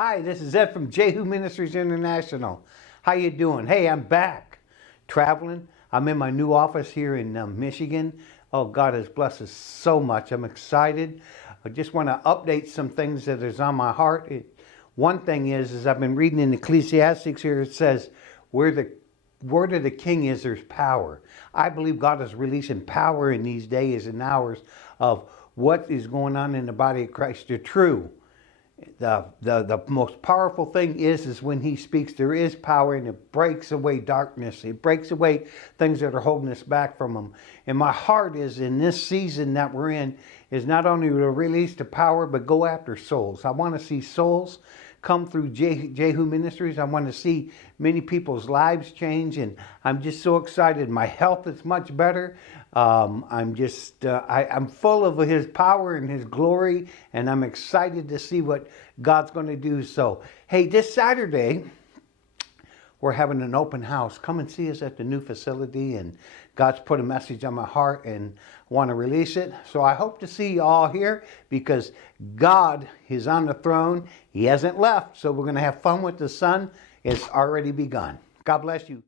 Hi, this is Ed from Jehu Ministries International. How you doing? Hey, I'm back traveling. I'm in my new office here in Michigan. Oh, God has blessed us so much. I'm excited. I just want to update some things that is on my heart. One thing is I've been reading in Ecclesiastes here. It says, where the word of the king is, there's power. I believe God is releasing power in these days and hours of what is going on in the body of Christ. The true. The most powerful thing is when he speaks, there is power, and it breaks away darkness. It breaks away things that are holding us back from him. And my heart is in this season that we're in is not only to release the power, but go after souls. I want to see souls come through Jehu Ministries. I want to see many people's lives change, and I'm just so excited. My health is much better. I'm full of his power and his glory, and I'm excited to see what God's going to do. So, hey, this Saturday, we're having an open house. Come and see us at the new facility, and God's put a message on my heart and want to release it. So I hope to see you all here because God is on the throne. He hasn't left, so we're going to have fun with the sun. It's already begun. God bless you.